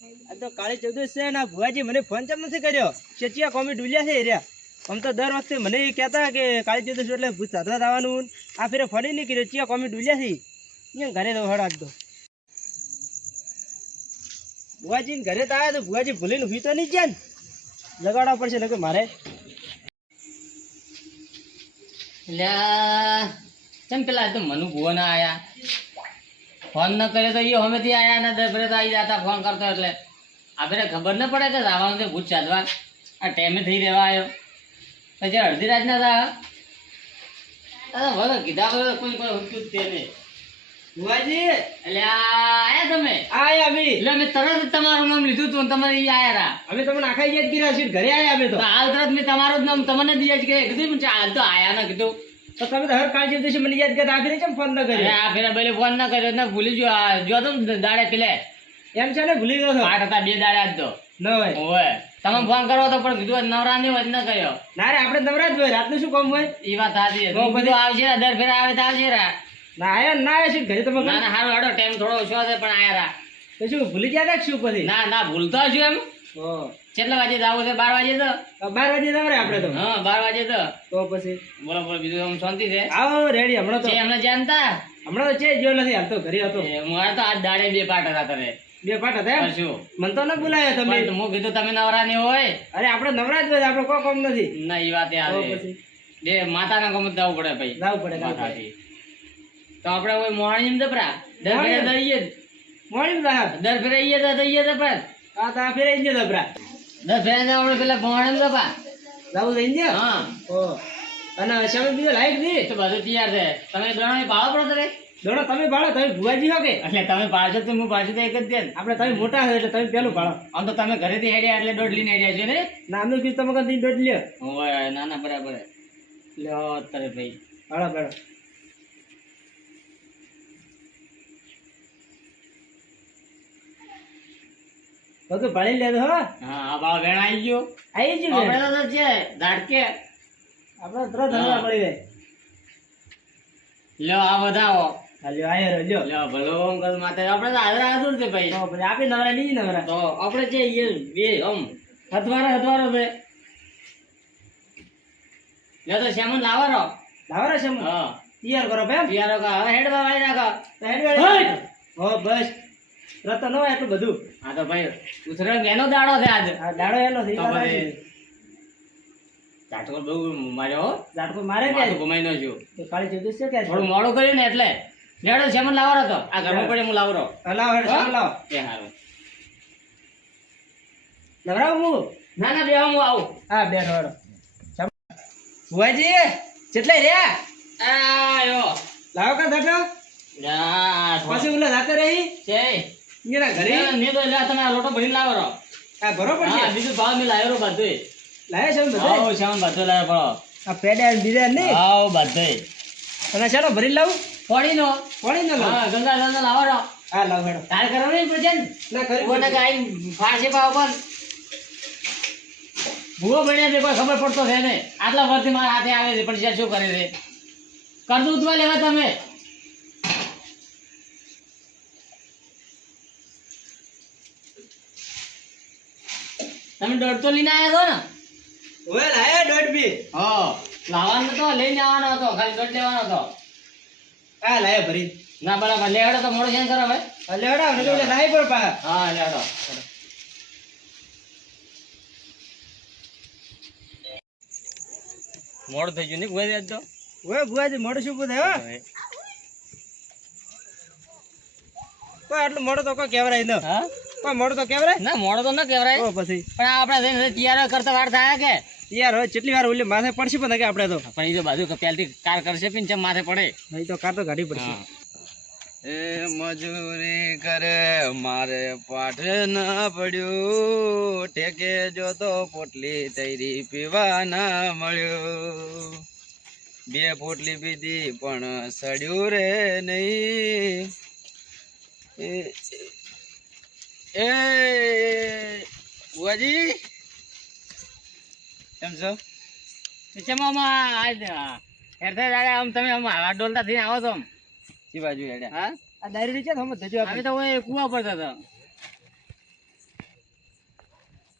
આ તો કાળી ચૌદશ છે ને ભુવાજી મને ફોન કેમ નથી કર્યો ચેચિયા કોમી ડુલ્યા છે એરિયા આમ તો દર વખતે મને કહેતા કે કાળી ચૌદશ એટલે ભૂત સાધવા આવવાનું આ ફેરે ફરી નહીં કર્યો ચિયા કોમી ડુલ્યા છે અહીંયા ઘરે તો હળ આપતો ભુવાજી ઘરે તો આવ્યા તો ભુવાજી ભૂલીને હુઈ તો નહીં જાય ને લગાડવા પડશે ને કે મારે ચમ પેલા તો મનુ ભુવો ના આયા ફોન ન કરે તો એ હમેથી આયા ને દર ફેરે તો આવી જતા ફોન કરતો એટલે આપણે ખબર ન પડે કે આવવાનું છે ભૂત સાધવા આ ટાઈમે થઈ રહેવા આવ્યો પછી અડધી રાતના હતા વગર કીધા વગર કોઈ ઉઠ્યું જ તે નહીં ભુવાજી એટલે આયા તમે આયા અમે એટલે મેં તરત જ તમારું નામ લીધું હતું તમારે એ આયા રા અમે તમને આખા યાદ કર્યા છે ઘરે આયા અમે તો હાલ તરત મેં તમારું જ નામ તમને જ યાદ કર્યા કીધું પણ હાલ તો આયા ના કીધું તો તમે તો હર કાળી ચૌદશ મને યાદ કરતા આ ફેરે કેમ ફોન ન કર્યો આ ફેરા પેલે ફોન ના કર્યો ને ભૂલી જો તો દાડે પેલે એમ છે ને ભૂલી ગયો છો પાઠ હતા 2 દાડે આજ તો ન હોય ઓય તમે ફોન કરો તો પણ કીધું નવરા નહીં હોય ન કર્યો ના રે આપણે નવરાજ હોય રાતનું શું કામ હોય એ વાત સાચી તો બધું આવશે ને દર ફેરા આવે તો આવશે રા ના આયા ના આયા છે ઘરે તમે ના ના હારો હાડો ટાઈમ થોડો ઓછો છે પણ આયા રા તો શું ભૂલી ગયા તા કે શું પછી ના ના ભૂલતો છું એમ ઓ કેટલા વાગે જવું છે 12 વાગે તો 12 વાગે નવરે આપણે તો હા 12 વાગે તો પછી બોલો બોલો બીજું આમ શાંતિ છે આવો રેડી હમણાં તો છે એમને જાણતા હમણાં તો છે જો નથી હાલતો ઘરે હતો મારે તો આજ દાડે 2 પાઠ હતા તારે બે પાઠ હતા એમ શું મને તો ન બોલાયો તમે પણ હું કીધું તમે નવરા નહીં હોય અરે આપણે નવરાજ હોય આપણે કોઈ કામ નથી ના એ વાત યાદ તો છે પછી બે માતાના ગમત જવું પડે ભાઈ જવું પડે વાત સાચી. તો આપણે કોઈ મોર્નિંગ દપરા દર ફેરે દઈએ મોર્નિંગ સાહેબ દર ફેરે દઈએ તો પણ આ તો આ ફેરે ઇંજે દબરા દર ફેરે આપણે પેલા મોર્નિંગ દપા જાવું છે ઇંજે હા ઓ અને સમય બીજો લાયક દી તો બધું તૈયાર છે તમે ગણો ભાવ પડો તમે દોડો તમે ભાડો તમે ભુવાજી હો કે એટલે તમે પાડશો તો હું પાડશું તો એક જ દે ને. આપણે તમે મોટા છો એટલે તમે પેલું ભાડો આમ તો તમે ઘરેથી હેડ્યા એટલે દોઢ લઈને હેડ્યા છો ને ના અમે કીધું તમે કદી દોડ લ્યો ઓય ના ના બરાબર લ્યો તારે ભાઈ ભાડો ભાડો બધું ભાડી લેજો હો હા આ ભાવ વેણ આવી ગયો આવી ગયું ને આપણે તો છે ધાડકે આપણે તરત હલવા પડી જાય લ્યો આ વધાવો લ્યો આયો લ્યો લ્યો ભલો અંકલ માતે આપણે તો હાજર હાજર છે ભાઈ તો પછી આપી નવરા નહીં નવરા તો આપણે છે એ બે આમ હથવારો છે લ્યો તો શ્યામન લાવરો લાવરા છે હા તૈયાર કરો બેન યાર હવે હેડ વાળી રાખો તો હેડ વાળી હો બસ રતો ન હોય એટલું બધું હા તો ભાઈ ઉતરણ એનો દાડો છે આજ આ દાડો એનો થઈ તો પછી ઝાટકો બહુ માર્યો હો ઝાટકો મારે કે માથું ઘુમાઈ નો છું તો કાળી ચૌદશ છે કે થોડું મોડું કર્યું ને એટલે લેડો શ્યામન લાવરો તો આ ઘરમાં પડે હું લાવરો લાવ હેડ સામ લાવ એ હારું નવરાવ હું ના ના બે હું આવું હા બે રોડો ભુવાજી કેટલા રહ્યા આયો લાવો કા ધટો યા પછી ઓલા જાતે રહી છે એના ઘરે ને તો લે તમે આ લોટો ભરીને લાવરો આ બરોબર છે હા બીજું ભાવ મે લાવ્યો બધું લાવે છે બધા આવો શ્યામન બધું લાવ્યો પડો આ પેડા બીજા નહીં આવ બધું અને ચાલો ભરી લાવું પોડીનો પાણી ન લાવ હા ગંગા લાવરો હા લાવ હેડો તાર કરો ને પ્રજન ના કરી કોને ગાઈ ફાડશે પાવ પણ ભૂવો બન્યા છે કોઈ ખબર પડતો છે ને આટલા વર્ષથી મારા હાથે આવે છે પણ શું કરે છે કરતું ઉતવા લેવા તમે તમે દોઢ તો લઈને આવ્યા છો ને ઓય લાયા દોઢ બી હા લાવવાનો તો લઈને આવવાનો હતો ખાલી દોઢ લેવાનો હતો હા લાયા ભરી ના બરાબર લેવડો તો મોડો ચેન્જ કરો ભાઈ હા લેવડા ને એટલે લાઈ પર પા હા લેવડો મોડું થઈ ગયું ને કોઈ આજ તો ઓય ભુવાજી મોડું શું પૂછે હો કોઈ આટલું મોડું તો કોઈ કેવરાય ન હા કોઈ મોડું તો કેવરાય ના મોડો તો ન કહેવાય તો પછી પણ આપણે જઈને તૈયાર કરતા વાર થાય કે યાર હવે કેટલી વાર ઓલી માથે પડશે પણ કે આપણે તો પણ એ તો બાજુ પહેલથી કાર કરશે પીને ચમ માથે પડે નહીં તો કાર તો ગાડી પડશે એ મજૂરી કરે મારે પાઠ ન પડ્યું ટેકે જો તો પોટલી તૈરી પીવા ના મળ્યું બે પોટલી પીધી પણ સડ્યું રે નહીં એ બુઆજી કેમ છો ચમામાં આજ હેરતા દાડે આમ તમે આમ હાથ ડોલતા થઈને આવો છો આમ. શી બાજુ હેડ્યા હા આ ડાયરી છે ને હમ ધજો અમે તો ઓય કુવા પર હતા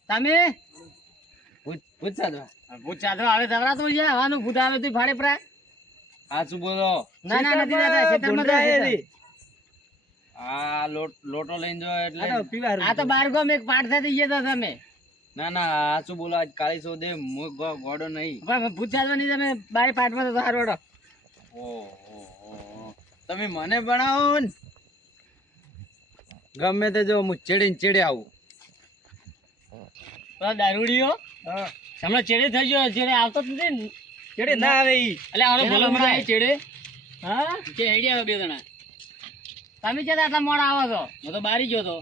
તમે ભૂત સાધવા ભૂત ચાદરો આવે ધવરાતું છે હવાનું ભૂત આવે તું ફાડે પરા સાચું બોલો. ના ના નથી દાદા ખેતરમાં ભૂંડરા જાય એ છે. રી. આ લોટો લઈને જો એટલે આ તો પીવા હારું આ તો બાર ગોમ એક પાઠ થઈ ગયા હતા તમે ના ના સાચું બોલો. આજ કાળી સો દે ગોડો નહીં. પણ ભૂત ચાદરો નહીં તમે બારે પાઠમાં તો સારું હેડો. ઓહો, તમે મને ભણાવો ને ગમે તે જો હું ચેડે આવું. તો દારૂડીઓ હા. હમણાં ચેડે થઈ ગયો ચેડે આવતો જ નથી ને. ચેડે ના આવે ઈ. એટલે આનો એના ભલો મમ્મી મણા આવે ચેડે હા કે હેડી આવે બે જણા તમે છે આટલા મોડા આવો છો હું તો બારી ગયો તો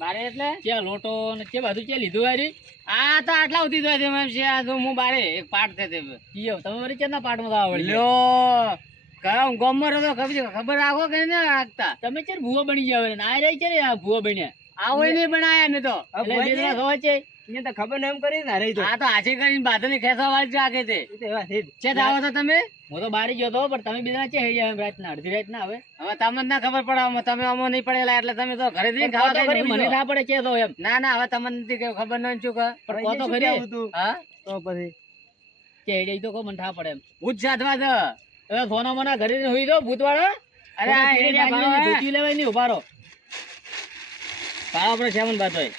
બારે એટલે કે લોટો ને કે બધું કે લીધું હારી આ તો આટલા ઉધી તો એમ છે આ તો હું બારે એક પાઠ છે તે ઈયો તમે વળી કેટલા પાઠમાં તો આવડી લ્યો કયો ગોમર હતો ખબર રાખો કે ન રાખતા તમે છે ભૂવો બની જાવ ને આ રહી છે ને આ ભૂવો બન્યા આવો નહીં બનાયા ને તો આ એટલે ભૂવા બે જણા છે? હોય છે એને તો ખબર ને એમ કરી ને રહી તો આ તો આજે કરીને બાધને ખેંચવા વાળી જ રાખે છે એ તો એવા છે જ. છે આવો છો તમે હું તો બારી ગયો તો પણ તમે બીજા છે હેડી આવે રાતના અડધી રાત ના હવે હવે તમને ના ખબર પડે આમાં તમે અમો નહીં પડેલા એટલે તમે તો ઘરે જઈને ખાવા તો ખરી મને ના પડે છે તો એમ ના ના હવે તમને નથી કે ખબર ન શું કે પણ કહો તો શું ખરી કહેવું તું? હા તો પછી કે હેડી તો કો મને થા પડે એમ ભૂત સાધવા છે હવે સોના મોના ઘરે જઈને હોઈ દો ભૂત વાળા અરે આ હેડિયા ભારો ધોતી લેવાય નહીં ઉભારો પાવ આપણે સેવન બાત હોય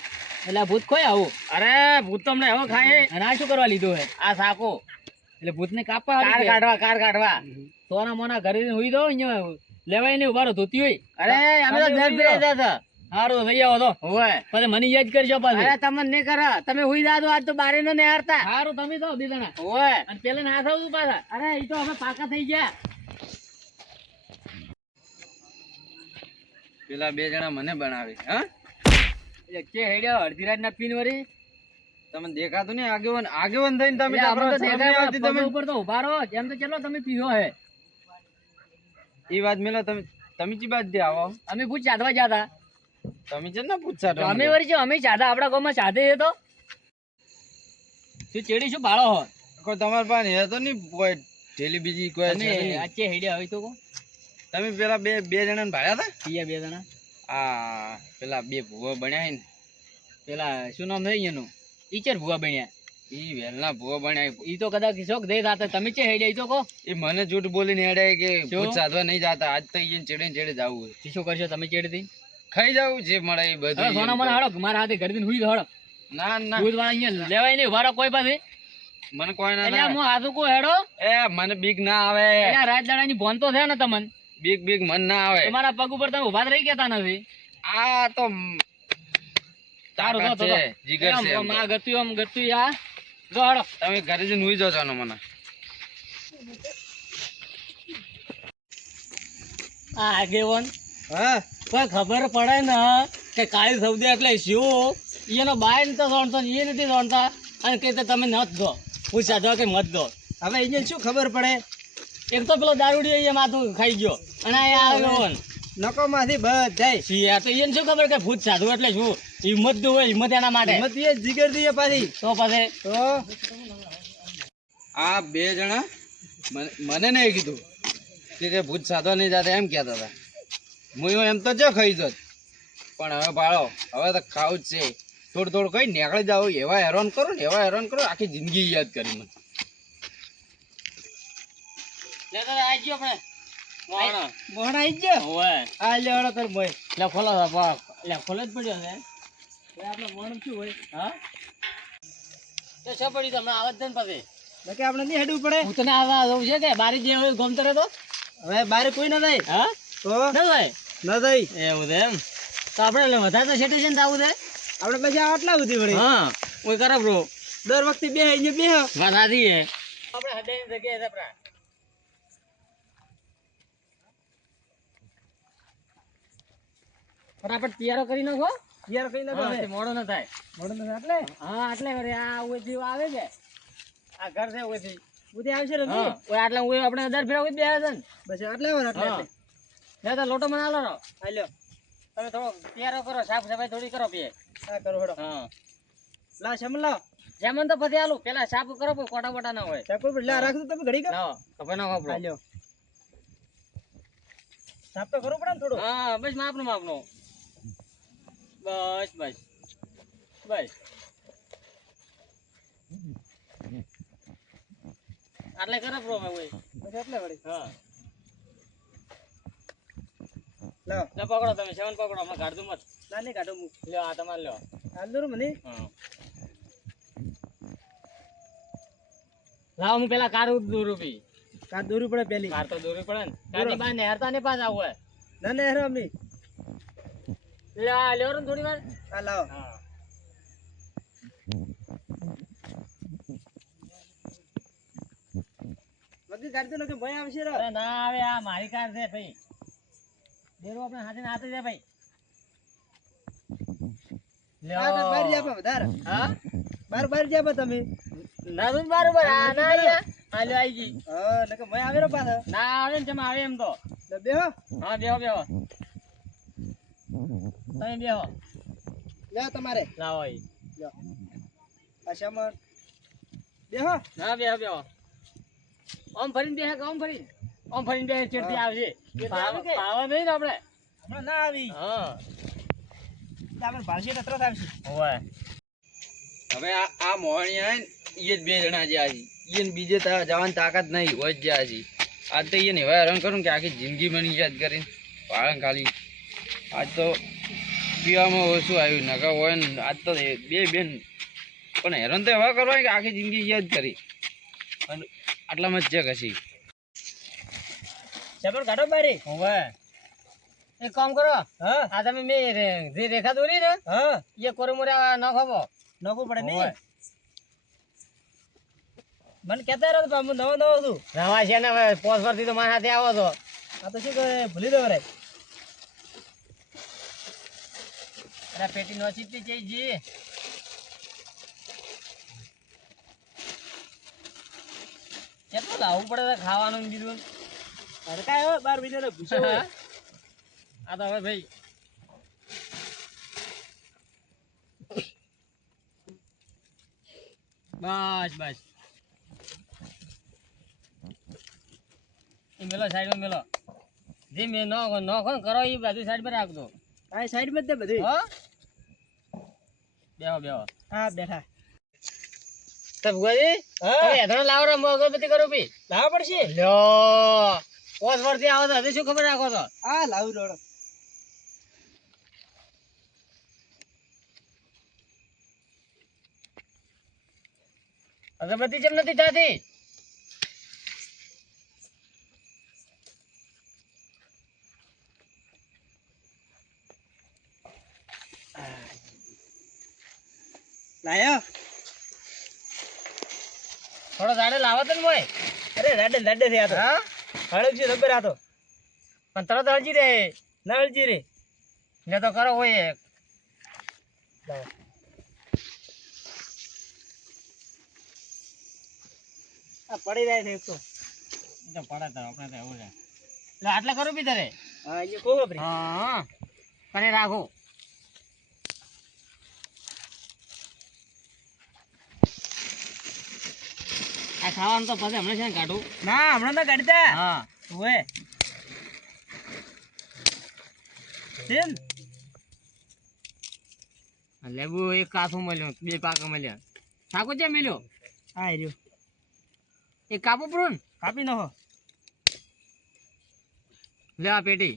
એટલે આ ભૂત કોઈ આવું અરે ભૂત તો અમને હવે ખાય અને આ શું કરવા લીધું હે આ સાકો એટલે ભૂતને કાપવા કાર કાઢવા સોના મોના ઘરે જઈને હોઈ દો અહીંયા લેવાય નહીં ઉભારો ધોતી હોય અરે અમે તો ઘર ફેરતા હતા સારું થઈ આવો તો હોય પછી મને યાદ કરજો પાછું અરે તમને નહીં કરે તમે હોઈ જાદો આજ તો બારે નો નહીં હારતા સારું તમે તો બીજાના હોય અને પેલા ના થાવું પાછા અરે એ તો હવે પાકા થઈ ગયા પેલા બે જણા મને બનાવી. હા, કે હેડ્યો અડધી રાત ના પીન વરી તમને દેખાતું નહીં આગેવાન થઈને તમે એટલે આપણે તો શરમ નહીં દેખાય આવતી પગ તમે? ઉપર તો ઉભા રહો એમ તો ચલો તમે પીવો હે ઈ વાત મેલો તમે ચી બાદ દે આવો. અમે ભૂત ચાદવા જતા તમે છે ને પૂછતા તો અમે વળી જો અમે ચાદા આપણા ગામમાં ચાદે છે તો શું ચેડી શું ભાળો હો કોઈ તમારા પાસે હે તો નહીં કોઈ ઢેલી બીજી કોઈ છે તમે નહીં? આજે હેડ્યા હોય તો કો તમે પેલા બે જણાને ભાડ્યા હતા? પીયા બે જણા આ પેલા બે ભૂવા બન્યા ને પેલા શું નામ થઈ એનું ટીચર ભૂવા બન્યા ઈ વહેલા ભૂવા બન્યા. ઈ તો કદાચ શોખ દે હતા તમે ચે હેડ્યા ઈ તો કો એ મને જૂઠ બોલીને હેડાય કે શું? ભૂત સાધવા નહીં જાતા. આજ તો ઈ ચેડે જવું છે. શું કરશો તમે ચેડતી ખાઈ જવું જે મળે એ હવે બધું. સોના મને હડો મારા હાથે ઘરે હુઈ હડો ના ના દૂધ વાળા અહીંયા લેવાય નહીં ઉભા રહો કોઈ પાસે મને કોઈ ના એટલે આવે. હું હાથું કો હેડો એ મને બીક ના આવે. એટલે રાત દાડાની ભોન તો છે ને તમને બીક મન ના આવે. તમારા પગ ઉપર તમે ઉભા જ રહી ગયા નથી આ તો સારું તાકાત તો છે, જીગર છે એમ તો. આ ગતું આમ ગતું આ જો હડો તમે ઘરે જઈને હુઈ જાઓ છો ને મને. આ આગેવન હા કોઈ ખબર પડે ને કે કાળી સૌદે એટલે શું એનો બાય નથી જાણતો ને એ નથી જાણતા અને કહેતા તમે નત દો પૂછા દો કે મત દો હવે એને શું ખબર પડે એક તો પેલો દારૂડી એ માથું ખાઈ ગયો અને આ આગેવન નકો માંથી બધાય શિયા તો એને શું ખબર કે ભૂત સાધુ એટલે શું હિંમત દો હોય હિંમત એના માટે હિંમત એ જીગર દીએ પાછી તો પછી તો આ બે જણા મને નહીં કીધું કે ભૂત સાધવા નહીં જાતા એમ કહેતા હતા. હું એમ તો જો ખાઈ જત પણ હવે ભાળો હવે તો ખાવું જ છે. થોડું કઈ નીકળી જાવ એવા હેરાન કરો ને એવા હેરાન કરો આખી જિંદગી યાદ કરી મને. લે તો આવજો આપણે મોણો મોહણા આઈ ગયા ઓય આ લે હળો કર મોય લે ખોલો લે ખોલો જ પડ્યો છે હવે આપણે મોણો શું હોય હા તો શું પડ્યું તમને આવત છે ને પછી બાકી આપણે નહીં હેડવું પડે હું તને આવા જવું છે કે બારી જે હોય ગમતો રહેતો હવે બારે કોઈ ના થાય હા તો ના ભાઈ ના થાય એવું છે એમ તો આપણે એટલે વધારે તો સેટેશન થવું છે આપણે પછી આટલા સુધી વળી હા કોઈ કરે બ્રો દર વખતે બે અહીંયા બે વાત સાચી છે આપણે હદેની જગ્યાએ છે પ્રા ફટાફટ તૈયારો કરી નાખો યાર કઈ ના હા, તે મોડો ન થાય મોડું નથી એટલે હા એટલે વળી આ ઓયથી આવે છે આ ઘર છે ઓયથી ઉદય આવશે ને હા ઓય આટલા ઓય આપણે દર ફેરા ઓય જ બેહ્યા છે ને બસ આટલા વાર આટલા હા એટલે લે તો લોટો મને આલો રો હાલ્યો તમે થોડો તૈયારો કરો સાફ સફાઈ થોડી કરો પીએ હા કરો હળો હા લા શમન લાવ જેમન તો પછી આલું પેલા સાફ કરો પછી કોટા બોટા ના હોય ચાકુ પર લા રાખજો તમે ઘડી કર ના ખબર ના ખબર હાલ્યો સાફ તો કરવું પડે ને થોડું હા બસ માપનું બસ બસ બસ આટલે કરે પ્રો હોય પછી એટલે વળી હા લાવ લે પકડો તમે સેવન પકડો અમે કાઢ દઉં મત ના નહીં કાઢો મૂક લ્યો આ તમારે લ્યો હાલ દોરું મને હા લાવ હું પેલા કાર દોરું પી કાઢ દોરવું પડે પેલી કાર તો દોરવી પડે ને કારની બહાર નેહરતા ને પાસ આવું હોય ના ના હેરો અમી લે આ લ્યો ને થોડી વાર હા લાવો હા વગી કાઢ દો ને કે ભાઈ આવશે રે અરે ના આવે આ મારી કાર છે ભાઈ દેરો આપણે હાથે ને હાથે છે ભાઈ હા તો બહાર જાપો વધારે હા બહાર જાપો તમે ના તો બરોબર આ ના આયા આ લ્યો આઈ ગઈ હા નકે ભાઈ આવે રે પાછો ના આવે ને તમે આવે એમ તો લે બેહો હા બેહો બેહો તમે બેહો લે તમારે લાવો અહીં લ્યો આ શામર બેહો ના બેહો બેહો ઓમ ફરીને બેહે કે ઓમ ફરીને બેહે ચેડથી આવશે પાવા નહીં ને આપણે હમણાં ના આવી હા આપણે ભાળશે તો તરત આવશે ઓય હવે આ મોહણી આય ને એ જ બે જણા જ્યાં છે એને બીજે જવાની તાકાત નહીં હોય જ જ્યાં છે આજ તો એને એવા હેરાન કરું કે આખી જિંદગી મને યાદ કરીને ભાડે ખાલી આજ તો પીવામાં ઓછું આવ્યું નકા હોય ને આજ તો બે બેન પણ હેરાન તો એવા કરવા કે આખી જિંદગી યાદ કરી અને આટલામાં જ છે કશી શામર કાઢો બારી ઓય એક કામ કરો હા આ તમે મેં જે રેખા દોરી ને હા એ કોરમોરા ન ખબો નોખું પડે ઓય. નહીં મને કહેતા રહ્યો તો હું નવો છું નવા છે ને હવે પોસ પરથી તો મારા હાથે આવો છો આ તો શું કરે ભૂલી દો રે અરે પેટી નો ચીપતી છે જી કેટલું લાવવું પડે છે ખાવાનું ને બીજું અરે કાંઈ હોય 12 મહિનાનો ભૂસો હોય આ તો હવે ભાઈ બસ બસ એ મેલો સાઈડમાં મેલો જે મેં નોખો ને કરો એ બાજુ સાઈડ પર રાખજો આ સાઈડમાં જ દે બધું હો બેહો બેહો હા બેઠા તો ભુવાજી હા તમે એધણો લાવો રે હું અગરબત્તી કરું પી લાવવા પડશે લ્યો પોસ વર્ષથી આવો તો હજી શું ખબર રાખો છો હા લાવું રોડો અગરબત્તી કેમ નથી થતી લાયો થોડો જાડે લાવો તો ને મોય અરે લાડે લાડે થયા તો હા હળક છે રબર આ તો પણ તરત હળજી રે નળજી રે ને તો કરો હોય એક લાવો આ પડી જાય છે એક તો તો પડે તો આપણે તો એવું છે એટલે આટલે કરું બી તારે હા અહીંયા કોક વાપરી હા કરે રાખો આ ખાવાનું તો પછી હમણાં છે ને કાઢું ના હમણાં ના કાઢતા હા ઓએ તેમ આ લેબુ એક કાથું મળ્યો બે પાકા મળ્યા સાકો છે મળ્યો હા રહ્યો એક કાપો પ્રૂન કાપી નાખો લે આ પેટી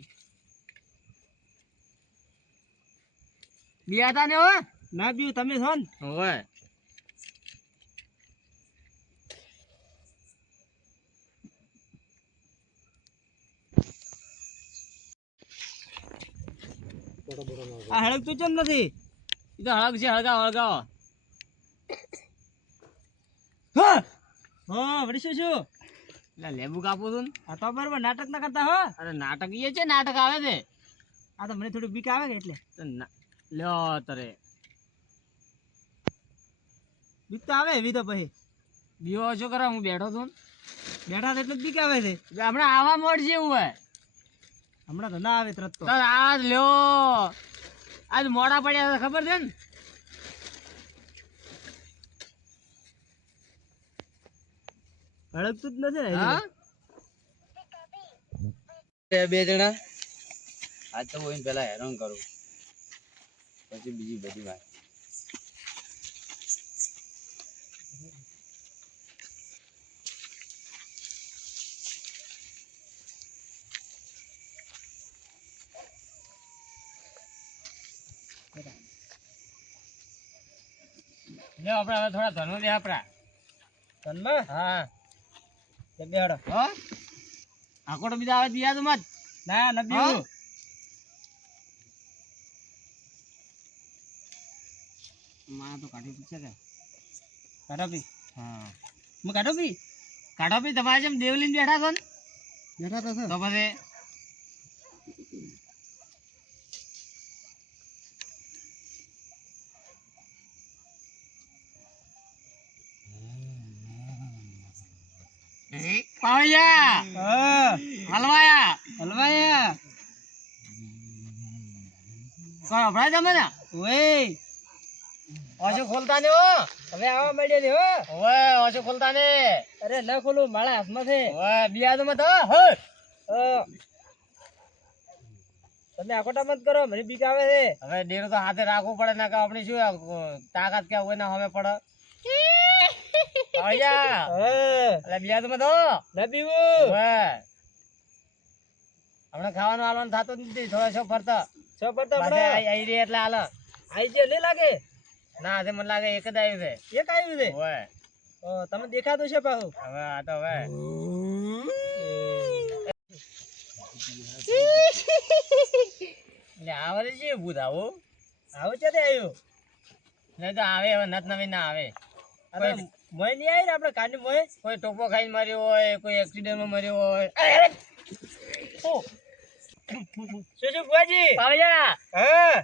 બિયા હતા ને હો ના બીયું તમે છો ને હોય આ હળક તો ચમ નથી એ તો હળગ છે હળગાવો હળગાવો હા વળી શું એટલે લેબુ કાપું છું ને આ તો બરોબર નાટક ના કરતા હો અરે નાટક એ છે નાટક આવે છે આ તો મને થોડું બીક આવે કે એટલે તો લ્યો તરે બીક તો આવે એવી તો પછી બીવો શું કરે હું બેઠો છું બેઠા તો એટલે જ બીક આવે છે ને હમણાં આવા મળશે એવું હોય હમણાં તો ના આવે તરત તો તો આ લ્યો આજ મોડા પડ્યા હતા ખબર છે ને હળકતું જ નથી ને હા બે જણા આજ તો હું પેલા હેરાન કરું પછી બીજી બધી વાત લ્યો આપણે હવે થોડા ધનમાં બે આપણા તનમાં હા તે બેહાડો હા આકોટો બીજા આવે દિયા તો મત ના ન પીવું માં તો કાઢી પૂછે કે કાઢો પી હા હું કાઢો પી કાઢો બી તમારે જેમ દેવલીન બેઠા છો ને બેઠા તો છે તો પછી પાવૈયા હા હલવાયા હલવાયા કોઈ અભરાય તમે ને ઓય ઓછું ખોલતા ને હો હવે આવા મળ્યા ને હો ઓવે ઓછું ખોલતા ને અરે ન ખોલું મારા હાથમાં છે ઓવે બિયા તો મત હ હા. તમે આકોટા મત કરો મને બીક આવે છે હવે ડેરો તો હાથે રાખવું પડે ને કે આપણી શું તાકાત કે હોય ને હવે પડે પાવૈયા હા એટલે બિયા તો મત હો ન પીવું ઓવે હમણાં ખાવાનું હાલવાનું થતું જ નથી થોડા છો ફરતા છો પડતા બાકી આઈ રહી એટલે હાલ આઈ જે નહીં લાગે ના આજે મને લાગે એક જ આવ્યું છે એક આવ્યું છે ઓવે તમે દેખાતું છે પાછું હવે આ તો હવે એટલે આવે છે ભૂત આવું આવું છે તે આવ્યું નહીં તો આવે હવે નત નવી ના આવે આપણે મોય નહીં આવી ને આપણે કાંડી મોય કોઈ ટોપો ખાઈને મર્યો હોય કોઈ એક્સિડન્ટમાં મર્યો હોય શું શું બુઆજી પાવૈયા હા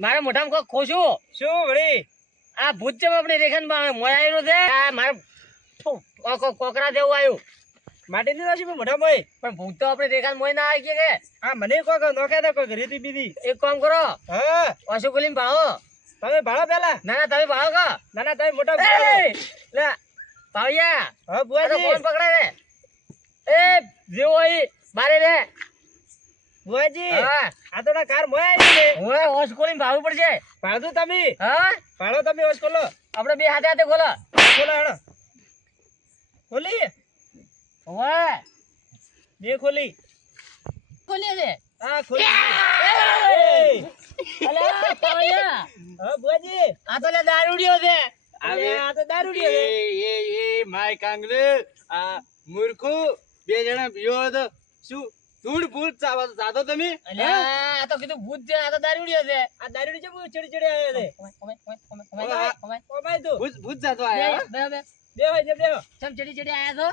મારા મોઢામાં કોઈ ખોશું શું વળી આ ભૂત છે આપણે રેખન મોય આવેલો છે આ મારે કોકરા જેવું આવ્યું માટી ની નાસી મોઢા મોય પણ ભૂત તો આપણે રેખાન મોય ના આવી કે હા મને કોક નોખ્યા હતા કોક રીતિ બીધી એક કામ કરો હા ઓછું ખોલીને ભાળો તમે ભાડો પેલા ના ના તમે ભાળો કા ના ના તમે મોટા લે પાવૈયા હા આ તો બુઆજી ફોન પકડે રે એ જેવો અહીં બારે રે બુઆજી હા આ તો ના કાર મોય આવી છે હવે હોશ ખોલીને ભાળવું પડશે ભાડું તમે હા ભાડો તમે હોશ ખોલો આપણે બે હાથે હાથે ખોલો ખોલો હેડો ખોલી હવે બે ખોલી ખોલીએ છે હા ખોલી અલ્યા પાવૈયા હા બુઆજી આ તો લે દારૂડિયો છે અરે આ તો દારૂડિયો છે માય કાંગરે આ મૂર્ખો બે જણા પીવો તો શું ધૂળ ભૂત સાધો તમે અલ્યા આ તો કીધું ભૂત છે આ તો દારૂડિયો છે આ દારૂડી છે બહુ ચડી ચડી આવ્યો છે ઓમાય તું ભૂત સાધો આયા બે હોય છે બે ચમ ચડી ચડી આયા છો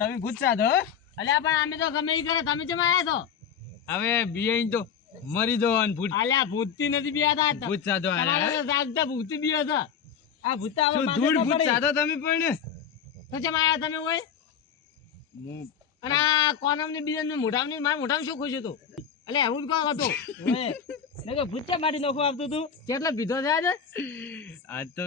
તમે ભૂત સાધો અલ્યા પણ અમે તો ગમે ઈ કરે તમે ચમ આયા છો હવે બિયાઈ તો મરી દો અને ભૂત અલ્યા ભૂતથી નથી બિયા હતા ભૂત સાધો તમારે તો જાગતા ભૂતથી બિયો છો આ ભૂતા શું ધૂળ ભૂત સાધો તમે પણ તો ચમ આયા તમે હોય અને આ કોનમની બીજાની મોઢામની મારા મોઢામાં શું ખુશ્યું તું એટલે એવું જ કહો હતો કે ભૂચા માટી નાખવા આવતું તું કેટલો પીધો છે આજે આ તો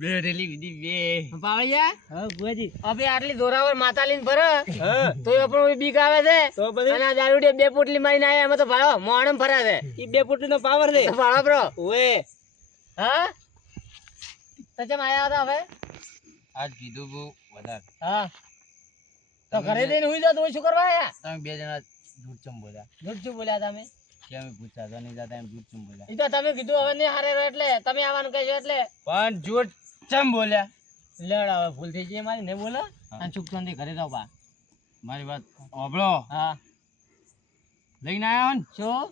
બે રેલી વિધી બે પાવૈયા હા બુઆજી હવે આટલી જોરાવર માતા લઈને ભરે હા તો આપણો બીક આવે છે તો બધી અને આ દારૂડિયા બે પોટલી મારીને આયા એમાં તો ભાડો મોણમ ફરા છે ઈ બે ફૂટ નો પાવર છે ભાડો બ્રો ઓએ હા તો ચમ આયા હતા હવે આજ કીધું બહુ વધારે હા તો ઘરે જઈને હુઈ જાવ તો શું કરવા આયા તમે બે જણા જૂઠ ચમ બોલ્યા જૂઠ શું બોલ્યા તમે કે અમે ભૂત સાધો નહીં જતા એમ જૂઠ ચમ બોલ્યા ઈ તો તમે કીધું હવે નહીં હારે રહો એટલે તમે આવવાનું કહેશો એટલે પણ જૂઠ ચમ બોલ્યા લેડ હવે ભૂલ થઈ ગઈ મારી ને બોલો અને સુખ શાંતિ ઘરે જાવ બા મારી વાત ઓબળો હા લઈને આવ્યા ને શું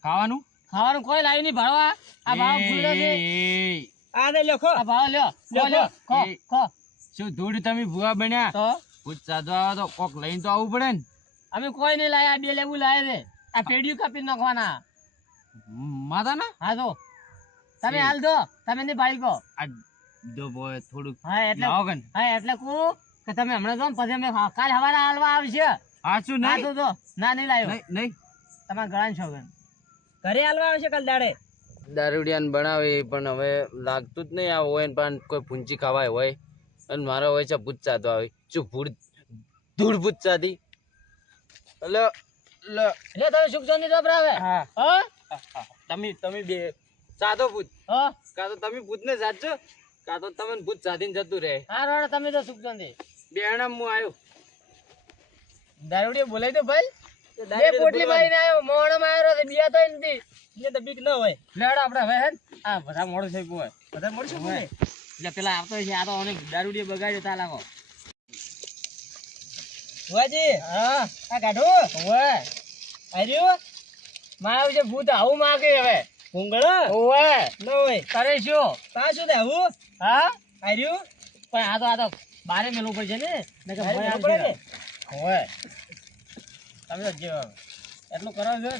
ખાવાનું ખાવાનું કોઈ લાવી નહીં ભાડવા આ ભાવ ભૂલે છે આ દે લખો આ ભાવ લ્યો લ્યો ખો ખો શું ધૂળ તમે ભૂવા બન્યા તો ભૂત સાધો આવે તો કોક લઈને તો આવવું પડે ને અમે કોઈ નહીં લાયા બે લેબુ લાયા છે આ પેડિયું કાપી નાખવાના માતાના હા તો તમે હાલ દો તમે નહીં ભાઈ કહો આ દો બોય થોડુંક હા એટલે લાવો કન હા એટલે કહું કે તમે હમણાં જો ને પછી અમે કાલ હવારે હાલવા આવશે આ શું હા નહીં તો ના નહીં લાવ્યો નહીં તમારા ગળાને છોગન ઘરે હાલવા આવશે કાલ દાડે દારૂડિયાને બનાવે પણ હવે લાગતું જ નહીં આ હોય પણ કોઈ પૂંચી ખાવાય હોય અને મારો હોય છે ભૂત સાધો આવે શું ભૂત ધૂળ ભૂત સાધી એટલે એટલે તમે સુખ શાંતિ દબરાવે હા હા તમે બે સાધો ભૂત હા કાં તો તમે ભૂતને સાધશો કાં તો તમને ભૂત સાધીને જતું રહે હા રોડ તમે તો સુખ શાંતિ બેણામ હું આવ્યો દારૂડિયો બોલાય તો ભાઈ બે દારૂડિયો પોટલી મારીને આવ્યો મોણમાં આવ્યો તો બિયા તો નથી એટલે તો બીક ન હોય લેડ આપણે હવે હે આ બધા મોડું થઈ ગયું બધા મળશું હોય. બોલે એટલે પેલા આવતો છે આ તો અમને દારૂડીએ બગાડ્યો તા લાગો ભુવાજી હા આ કાઢો ઓવે આર્યો મારા જે ભૂત આવું માગે હવે ભૂંગળો ઓવે ન હોય કરે શું તા શું દે આવું હા આર્યો પણ આ તો બારે મેલવું પડશે ને નકર બારે ભય મેલવું આવશે પડે ને. ઓવે તમે તો જે એટલું કરો છો ને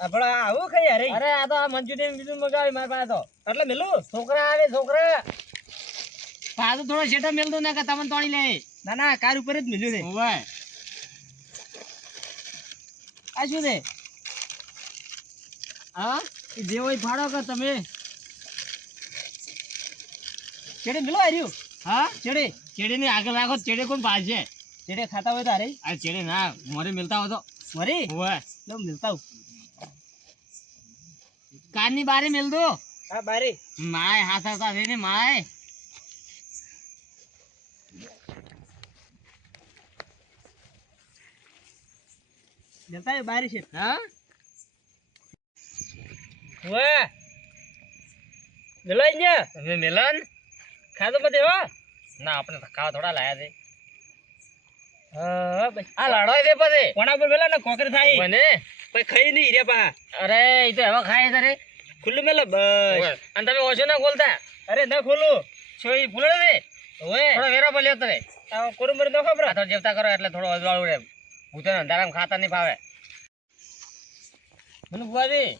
આપણે આવું ખાઈ અરે અરે આ તો આ મંચુરિયન બીજું મગાવી મારા પાસે તો એટલે મેલું છોકરા આવે છોકરા આ તો થોડો શેટર મેલ દો ને કે તમને તોડી લે ના ના કાર ઉપર જ મેલ્યું છે ઓવે આ શું છે હા એ જે હોય ફાડો કે તમે ચેડે મેલો આર્યું હા ચેડે ચેડે ની આગળ રાખો ચેડે કોણ પાડશે ચેડે ખાતા હોય તો અરે આ ચેડે ના મોરે મિલતા હોય તો મરી ઓવે લો મિલતા હું કારની બારે મેલ દો હા બારે માય હાથ હાથા છે ને માય મિલતા હોય બારે છે હા ઓય મેલો અહીંયા તમે મેલન ખાતો બધે હો ના આપણે ખાવા થોડા લાયા છે હા બસ આ લડાઈ દે પછી કોણા પર મેલા ને કોકર થાય મને કોઈ ખાઈ નહીં રે પા અરે એ તો હવે ખાય તારે ખુલ્લું મેલો બસ અને તમે ઓછો ના ખોલતા અરે ના ખોલું છો એ ભૂલે ને ઓય થોડો વેરો બોલ્યો તારે આ કોરું મરી નો ખબર આ તો જેવતા કરો એટલે થોડો અજવાળું રહે હું તો અંધારામાં ખાતા નહીં ફાવે મને બુઆજી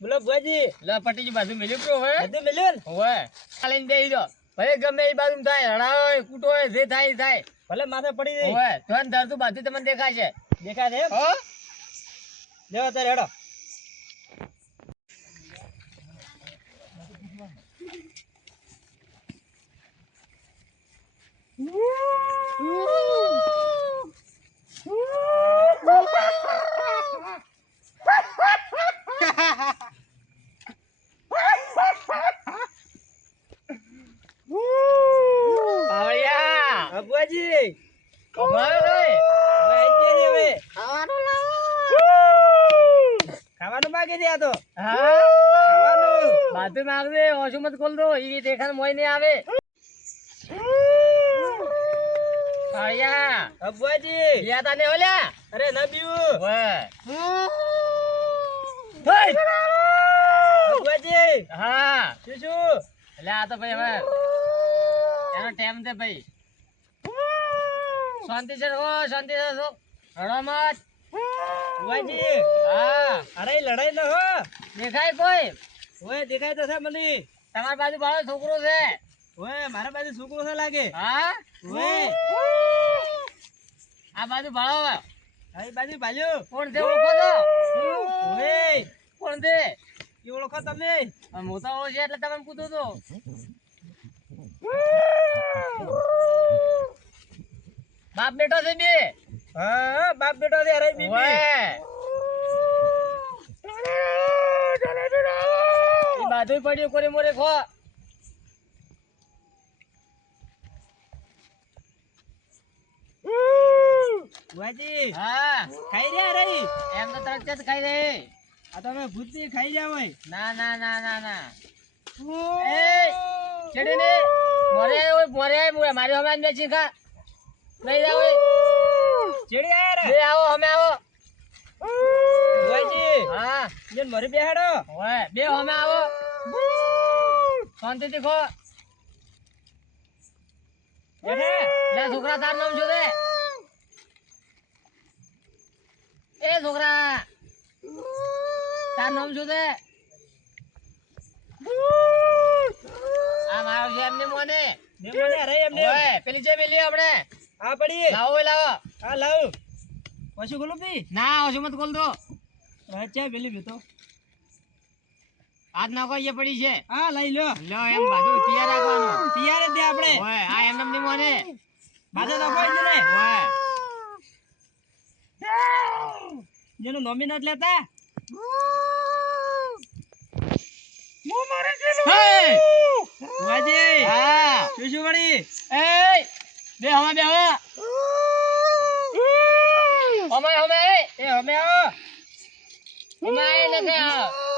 બોલો બુઆજી લે પટ્ટીજી બાજુ મેલ્યું પ્રો હવે બધું મેલ્યું ને હવે આ લઈને બેસી દો ભલે ગમે એ બાજુ થાય રડાવ હોય કૂટો હોય જે થાય એ થાય ભલે માથે પડી જાય હવે તો ધરતું બાજુ તમને દેખાશે દેખા છે એમ હો લેવો તારે હેડો પાવળિયા હા બુઆજી કમાયો નહીં હવે આઈ ગયા છે હવે ખાવાનું લાવો ખાવાનું માગે છે આ તો હા ખાવાનું બાજુ માગજે ઓછું મત ખોલ દો એ દેખાને મોય નહીં આવે પાવળિયા હા બુઆજી યા તાને ઓલ્યા અરે ના પીવું ઓય હા બુઆજી હા શું શું એટલે આ તો ભાઈ હવે એનો ટાઈમ છે ભાઈ શાંતિ છે રહો શાંતિ છે રડો મત બુઆજી હા અરે લડાઈ ન હો દેખાય કોઈ ઓય દેખાય તો છે મને તમારી બાજુ બાળો છોકરો છે ઓય મારા બાજુ છોકરો છે લાગે હા ઓય આ બાજુ ભાળો આ બાજુ ભાલ્યો કોણ છે ઓળખો તો ઓય કોણ છે એ ઓળખો તમે મોટા ઓળખે એટલે તમે પૂછો તો બાપ બેટો છે બે હા બાપ બેટો છે અરે બીબી ઓય એ બાજુ પડ્યું કોરે મોરે ખો બુઆજી હા ખાઈ રહ્યા રે એમ તો તરત જ ખાઈ લે આ તો અમે ભૂતથી ખાઈ રહ્યા હોય ના ના ના ના ના એ ચડી ને મોરે આય ઓય મોરે આય મુએ મારી હમે આને ચીખા લઈ જાવ ઓય ચેડી આયા રે બે આવો હમે આવો બુઆજી હા જેન મરી બેહાડો ઓય બે હમે આવો શાંતિથી ખો બેઠા લે છોકરા તાર નામ શું છે એ છોકરા તાર નામ શું છે આ મારો છે એમને મોને ને મને અરે એમને ઓય પેલી છે પેલી આપણે આ પડી લાવો ઓય લાવો આ લાવ પછી ખોલું પી ના ઓછું મત ખોલ દો અચ્છા પેલી બેતો હાથ નાખો એ પડી છે હા લઈ લો લો એમ બાજુ તૈયાર રાખવાનું તૈયાર જ દે આપણે ઓય આ એમને ની મોને બાજુ નાખો છે ને ઓય જેનું નોમી નથી લેતા હે બુઆજી હા શું શું વળી એ બે હમે બે હમે હમે હમે એ અમે આવો હમે આય ને કે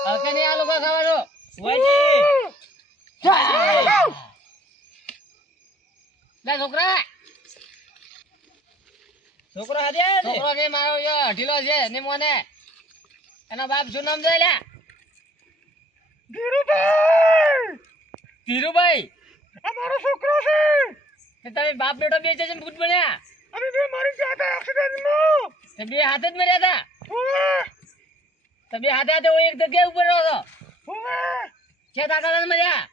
હકે ની આ લોકો ખાવાનો ભુવાજી લે છોકરા, છોકરો હાથે આયો ને? છોકરો ને મારો યો ઢીલો છે ને મોને. એનો બાપ શું નામ છે લ્યા? ધીરુભાઈ. અમારો છોકરો છે. તે તમે બાપ બેટો બે છે ભૂત બન્યા? અમે બે મારી જાતા એક્સિડન્ટમાં. તે બે હાથે જ મર્યા હતા? તો બે હાથે હાથે એક જગ્યાએ ઉપર રહો છો? છે દાદા મર્યા?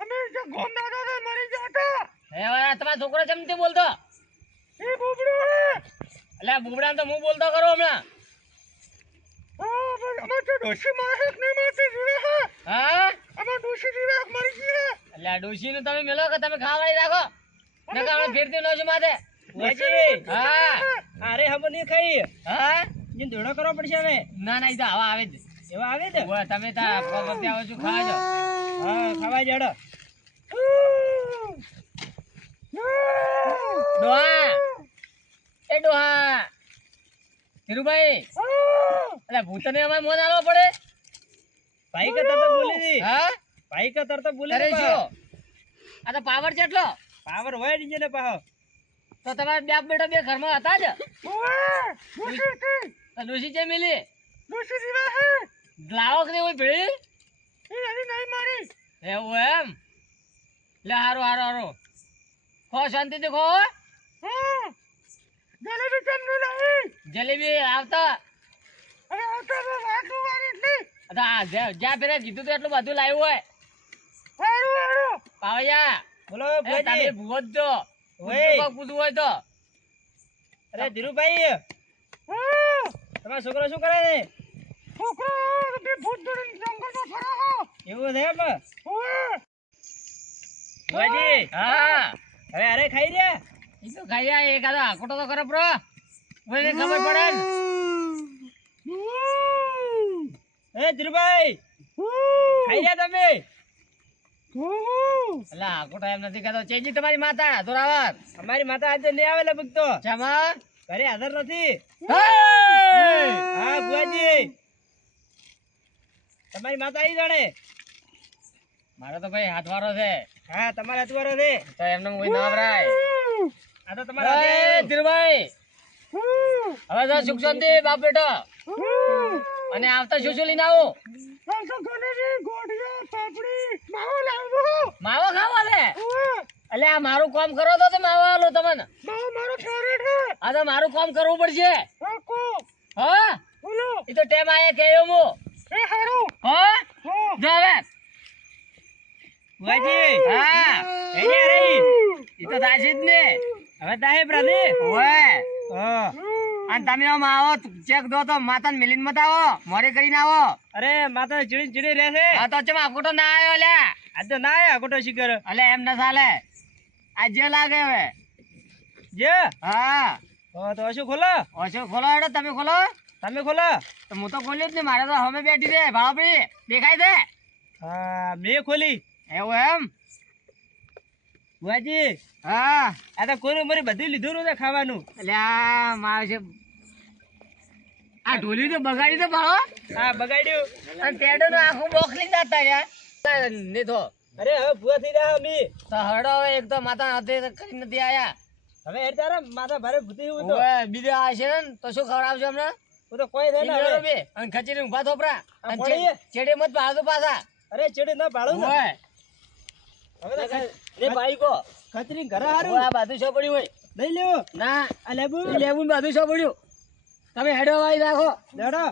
અમે જે ગોમ દાદા છે મારી જાતા. હે વાળા તમારો છોકરો કેમ નથી બોલતો? એ બોબડો હે. એટલે બુબડા તો હું બોલતો કરો હમણાં. અમાર તો ડોશી મારે એક નહીં મારતી જીવે હે. હા અમાર ડોશી જીવે એક મારી જીવે. એટલે આ ડોશી નું તમે મેલો કે તમે ખાવાય રાખો નકા આપણે ફેરતી નો છું માથે. ભુવાજી હા અરે હમ નહીં ખાઈ. હા જીન દોડો કરવો પડશે હવે. ના ના ઈ તો હવા આવે જ. એવા આવે ને? ઓય તમે તા પગ આવો છો ખાજો. હા ખાવા જડો. ડોહા એ ડોહા ધીરુભાઈ એટલે ભૂતને અમારે મોન આલવો પડે. ભાઈ કે તરત બોલી દી. હા ભાઈ કે તરત બોલી અરે દી. શું આ તો પાવર કેટલો? પાવર હોય ડીજે ને પાહો. તો તમારા બાપ બેટા બે ઘરમાં હતા જ? તો ડોશી છે મિલી? ડોશી જીવે હે. લાવો કે હોય ભેળી? એ હરી નહીં મારી. એવું એમ? લે હારું હારું હારું ખો શાંતિથી ખો. હા જલેબી કેમ નહીં લાવી? જલેબી આવતા અરે આવતા તો વાટલું વાળી એટલી. જ્યાં પેલા કીધું તો એટલું બધું લાવ્યું હોય. હારું હારું. પાવૈયા બોલો એ તમે ભુવાજી. ભૂવો જ છો. ઓય. પૂછવું હોય તો અરે ધીરુભાઈ તમારો છોકરો શું કરે છે? છોકરો બે ભૂત દોડીને જંગલમાં ફરે છે. એવું છે એમ? ભુવાજી હા હવે અરે ખાઈ રહ્યા. ઈ તો ખાઈ આ એકાદો આકોટો તો કરે પ્રો મને ખબર પડે ને. એ ધીરુભાઈ ખાઈ રહ્યા તમે? એટલે આકોટો એમ નથી કહેતો. ચેજી તમારી માતા ધોરાવર અમારી માતા આજે નહીં આવે લગભગ તો. જમા ઘરે હાજર નથી. હા ભુવાજી તમારી માતા આવી જાણે. મારો તો ભાઈ હાથવારો છે હા તમારા અતવારો છે. તો એમને કોઈ ના વપરાય. આ તો તમારા એ ધીરુભાઈ હવે તો સુખ શાંતિ બાપ બેટો. અને આવતા શું શું લઈને આવો? માવો ખાવા લે? એટલે આ મારું કામ કરો તો માવો આલો તમને. આ તો મારું કામ કરવું પડશે. હા એ તો ટેમ આયા કે હું હા જો હવે ભુવાજી હા હેડ્યા રહી. એ તો દાસી જ ને હવે દાહે પ્રાદે. ઓય. હા અને તમે આમ આવો ચેક દો તો માતાને મિલીને મત આવો મોરે કરીને આવો. અરે માતા ચીડી ચીડી રહે છે. આ તો ચમ આકોટો ના આવ્યો લે. આજ તો ના આયા ખોટો શિકર. અલે એમ ના ચાલે. આ જે લાગે હવે. જે હા તો શું ખોલો? ઓછો ખોલો હેડો તમે ખોલો. તમે ખોલો. તો હું તો ખોલ્યું જ ને મારે તો હવે બેઠી દે ભાવપડી દેખાય છે. હા મેં ખોલી. એવું એમ? ભુવાજી હા આ તો કોઈને મારી બધું લીધું નું છે ખાવાનું. એટલે આ મારે છે આ ઢોલી તો બગાડી તો ભાળો. હા બગાડ્યું. અને પેડો નો આખું બોક્સ લઈને જતા રહ્યા ને તો. અરે હવે ભૂવા થઈ રહ્યા અમે. તો હરડો હવે એક તો માતા હાથે કરી નથી આયા. હવે હેડ તારા માથા ભારે ભૂતી એવું તો. ઓય બીજો આ છે ને તો શું ખવડાવજો હમણાં? હું તો કોઈ થાય ઈ ને મેળો હવે. બે અને ખચીને ઊભા થોપરા આ અને પડીએ. ચેડે મત ભાળજો પાછા. અરે ચેડે ના પાડું ને. ઓય હવે તો રે બાઈકો ખતરી ઘરે હારું ઓય આ બાજુ શું પડ્યું હોય? લઈ લેવો. ના આ લેબુ લેવું બાજુ શું પડ્યું? તમે હેડો વાળી રાખો. લેડો.